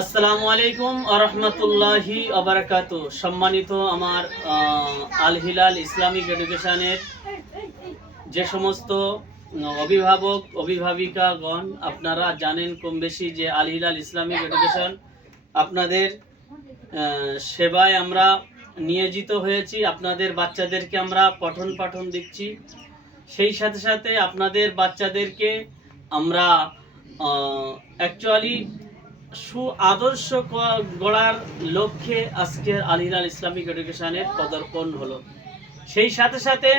আসসালামু আলাইকুম ওয়া রাহমাতুল্লাহি ওয়া বারাকাতুহু। সম্মানিত আমার আল হিলাল ইসলামিক এডুকেশনের যে সমস্ত অভিভাবক অভিভাবিকাগণ, আপনারা জানেন কম বেশি যে আল হিলাল ইসলামিক এডুকেশন আপনাদের সেবায় আমরা নিয়োজিত হয়েছি। আপনাদের বাচ্চাদেরকে আমরা পঠন পাঠন দিচ্ছি, সেই সাথে সাথে আপনাদের বাচ্চাদেরকে আমরা অ্যাকচুয়ালি আদর্শ গড়ার লক্ষ্যে আজকের আল হিলাল ইসলামিক এডুকেশনের পদার্পণ হলো। সেই সাথে সাথে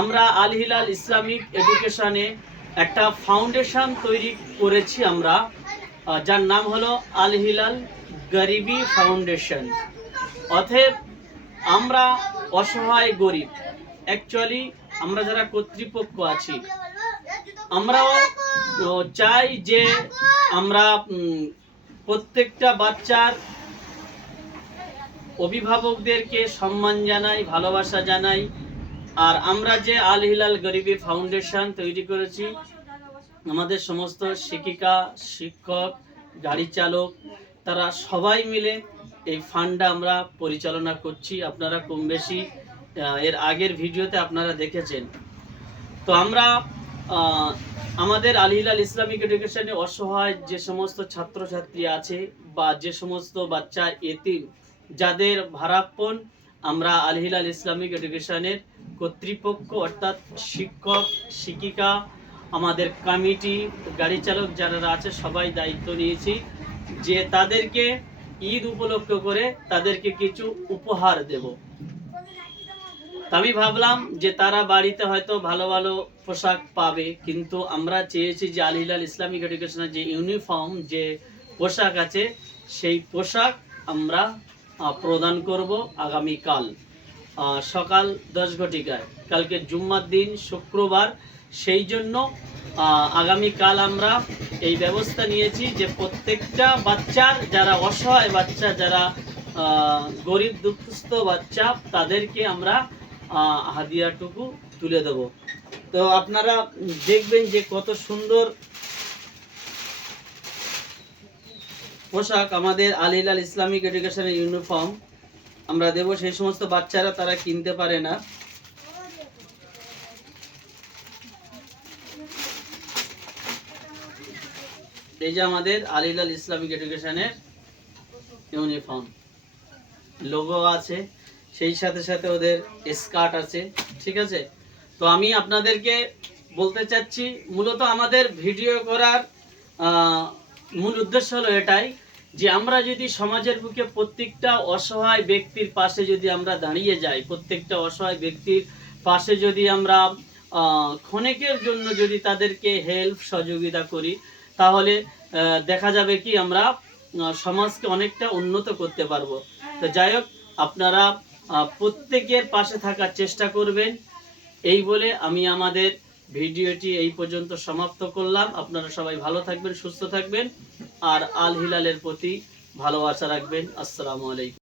আমরা আল হিলাল ইসলামিক এডুকেশনে একটা ফাউন্ডেশন তৈরি করেছি আমরা, যার নাম হলো আল হিলাল গরিবি ফাউন্ডেশন। অতএব আমরা অসহায় গরিব, অ্যাকচুয়ালি আমরা যারা কর্তৃপক্ষ আছি, আমরাও চাই যে আমরা প্রত্যেকটা বাচ্চার অভিভাবকদেরকে সম্মান জানাই, ভালোবাসা জানাই। আর আমরা যে আল হিলাল গরিবি ফাউন্ডেশন তৈরি করেছি, আমাদের সমস্ত শিক্ষিকা, শিক্ষক, গাড়ি চালক, তারা সবাই মিলে এই ফান্ডটা আমরা পরিচালনা করছি। আপনারা কম বেশি এর আগের ভিডিওতে আপনারা দেখেছেন। তো আমরা আমাদের আল হিলাল ইসলামিক এডুকেশনে অসহায় যে সমস্ত ছাত্রছাত্রী আছে বা যে সমস্ত বাচ্চা এতিম, যাদের ভারাপন, আমরা আল হিলাল ইসলামিক এডুকেশনের কর্তৃপক্ষ অর্থাৎ শিক্ষক, শিক্ষিকা, আমাদের কমিটি, গাড়ি চালক যারা আছে সবাই দায়িত্ব নিয়েছি যে তাদেরকে ঈদ উপলক্ষ করে তাদেরকে কিছু উপহার দেব। আমি ভাবলাম যে তারা বাড়িতে হয়তো ভালো ভালো পোশাক পাবে, কিন্তু আমরা চেয়েছি যে আল হিলাল ইসলামিক এডুকেশনের যে ইউনিফর্ম, যে পোশাক আছে, সেই পোশাক আমরা প্রদান করব আগামীকাল সকাল 10 ঘটিকায়। কালকে জুম্মার দিন, শুক্রবার, সেই জন্য আগামীকাল আমরা এই ব্যবস্থা নিয়েছি যে প্রত্যেকটা বাচ্চার, যারা অসহায় বাচ্চা, যারা গরিব দুঃস্থ বাচ্চা, তাদেরকে আমরা হাদিয়াটুকু তুলে দেব। তো আপনারা দেখবেন যে কত সুন্দর পোশাক আমাদের আল হিলাল ইসলামিক এডুকেশনের ইউনিফর্ম আমরা দেব। সেই সমস্ত বাচ্চারা তারা কিনতে পারে না। এই যে আমাদের আল হিলাল ইসলামিক এডুকেশনের ইউনিফর্ম, লোগো আছে, সেই সাথে সাথে ওদের স্কার্ট আছে, ঠিক আছে। তো আমি আপনাদেরকে বলতে চাচ্ছি, মূলত আমাদের ভিডিও করার মূল উদ্দেশ্য হলো এটাই যে আমরা যদি সমাজের বুকে প্রত্যেকটা অসহায় ব্যক্তির পাশে যদি আমরা দাঁড়িয়ে যাই, প্রত্যেকটা অসহায় ব্যক্তির পাশে যদি আমরা ক্ষণিকের জন্য যদি তাদেরকে হেল্প সহযোগিতা করি, তাহলে দেখা যাবে কি আমরা সমাজকে অনেকটা উন্নত করতে পারবো। তো যাই হোক, আপনারা প্রত্যেকের পাশে থাকার চেষ্টা করবেন, এই বলে আমি আমাদের ভিডিওটি এই পর্যন্ত সমাপ্ত করলাম। আপনারা সবাই ভালো থাকবেন, সুস্থ থাকবেন, আর আল হিলালের প্রতি ভালোবাসা রাখবেন। আসসালামু আলাইকুম।